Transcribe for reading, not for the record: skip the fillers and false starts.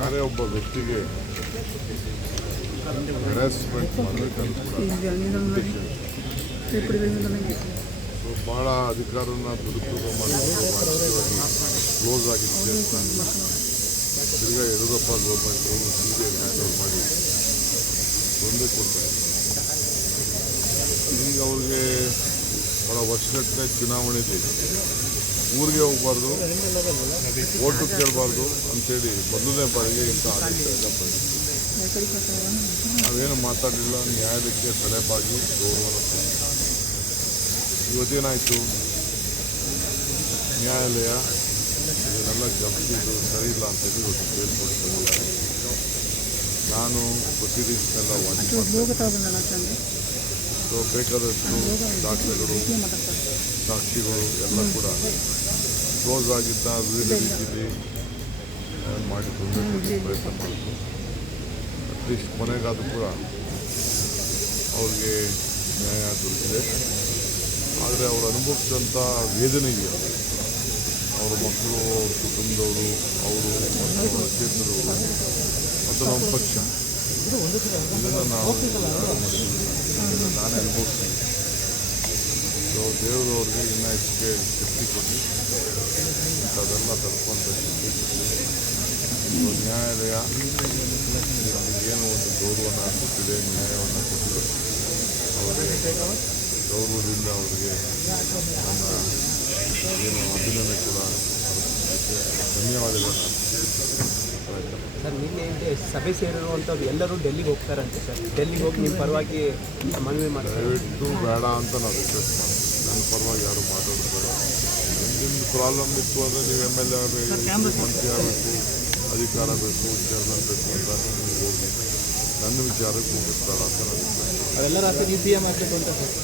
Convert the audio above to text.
ಯಾರೇ ಒಬ್ಬ ವ್ಯಕ್ತಿಗೆ ಹ್ಯಾರಾಸ್ಮೆಂಟ್ ಭಾಳ ಅಧಿಕಾರನ ದುರುಪಯೋಗ ಮಾಡಿಕೊಂಡು ರಾಜಕೀಯವಾಗಿ ಕ್ಲೋಸ್ ಆಗಿತ್ತು ಅಂತ ತಿರ್ಗಾ ಯಡಿಯೂರಪ್ಪ ಗೌರ್ಮೆಂಟು ಹೀಗೆ ಹ್ಯಾಂಡಲ್ ಮಾಡಿ ತೊಂದರೆ ಕೊಡ್ತಾರೆ. ಈಗ ಅವ್ರಿಗೆ ಭಾಳ ವರ್ಷಗಟ್ಟಲೆ ಚುನಾವಣೆ ಇದೆ, ಊರಿಗೆ ಹೋಗಬಾರ್ದು, ಓಟು ಕೇಳಬಾರ್ದು ಅಂಥೇಳಿ ಮೊದಲನೇ ಬಾರಿಗೆ ಇಂಥ ಆದೇಶ ಎಲ್ಲ ಬಂದಿದೆ. ನಾವೇನು ಮಾತಾಡಲಿಲ್ಲ, ನ್ಯಾಯಾಲಯಕ್ಕೆ ತಲೆಬಾಗಿ ಗೌರವನ ಕೊಡ್ತೀವಿ. ಇವತ್ತೇನಾಯಿತು, ನ್ಯಾಯಾಲಯ ಇದನ್ನೆಲ್ಲ ಗಮನಿಸಿದ್ದು ಸರಿ ಇಲ್ಲ ಅಂತೇಳಿ ಇವತ್ತು ಕೇಳ್ಕೊಂಡಿದ್ದಾರೆ. ನಾನು ಪ್ರೊಸೀಡಿಂಗ್ಸ್ನೆಲ್ಲ ಸೊ ಬೇಕಾದಷ್ಟು ದಾಖಲೆಗಳು, ಸಾಕ್ಷಿಗಳು ಎಲ್ಲ ಕೂಡ ಕ್ಲೋಸ್ ಆಗಿದ್ದ ವಿವಿಧ ರೀತಿಯಲ್ಲಿ ಮಾಡಿ ತೊಂದರೆ ಪ್ರಯತ್ನ ಮಾಡಿದ್ರು. ಅಟ್ಲೀಸ್ಟ್ ಕೊನೆಗಾದರೂ ಕೂಡ ಅವ್ರಿಗೆ ನ್ಯಾಯ ದೊರಕಿದೆ. ಆದರೆ ಅವರು ಅನುಭವಿಸಿದಂಥ ವೇದನೆಗೆ ಅವರ ಮಕ್ಕಳು, ಅವ್ರ ಕುಟುಂಬದವರು, ಅವರು ಮತ್ತು ಅವರ ಕ್ಷೇತ್ರದವರು ಮತ್ತು ನಮ್ಮ ಪಕ್ಷ ಇದನ್ನು ನಾವು ನಾನೇ ಅನುಭವಿಸ್ತೀನಿ. ಸೊ ದೇವರು ಅವ್ರಿಗೆ ಇನ್ನೂ ಹೆಚ್ಚಿಗೆ ಶಕ್ತಿ ಕೊಡಿ, ಅದೆಲ್ಲ ತಡ್ಕೊಂತ ಶಕ್ತಿ ಕೊಡಿ. ನ್ಯಾಯಾಲಯ ಏನು ಒಂದು ಗೌರವನ ಕೊಟ್ಟಿದೆ, ನ್ಯಾಯವನ್ನು ಕೊಟ್ಟಿದೆ, ಅವರಿಗೆ ಗೌರವದಿಂದ ಅವರಿಗೆ ನನ್ನ ಏನು ಅಭಿನಂದನೆ ಕೂಡ ಧನ್ಯವಾದಗಳನ್ನು ಸರ್. ನಿನ್ನೆ ಸಭೆ ಸೇರಿರುವಂಥದ್ದು ಎಲ್ಲರೂ ಡೆಲ್ಲಿಗೆ ಹೋಗ್ತಾರಂತೆ ಸರ್. ಡೆಲ್ಲಿಗೆ ಹೋಗಿ ನಿಮ್ಮ ಪರವಾಗಿ ಮನವಿ ಮಾಡ್ತಾರೆ. ದಯವಿಟ್ಟು ಬೇಡ ಅಂತ ನಾವು ರಿಕ್ವೆಸ್ಟ್ ಮಾಡ್ತೀವಿ. ನನ್ನ ಪರವಾಗಿ ಯಾರು ಮಾತಾಡಬೇಡ. ನಿಮ್ಮದು ಪ್ರಾಬ್ಲಮ್ ಇತ್ತು ಅಂದರೆ ನೀವು MLA ಆಗಬೇಕು, ಮಂತ್ರಿ ಆಗಬೇಕು, ಅಧಿಕಾರ ಬೇಕು, ಚೇರ್ಮನ್ ಬೇಕು ಅಂತ ನೀವು ಹೋಗಿ ನನ್ನ ವಿಚಾರಕ್ಕೆ ಮುಗಿಸ್ತಾರ ಅಂತ ನಾನು ಅವೆಲ್ಲ ರಾತ್ರಿ ನೀವು PM ಆಗಬೇಕು ಅಂತ ಸರ್.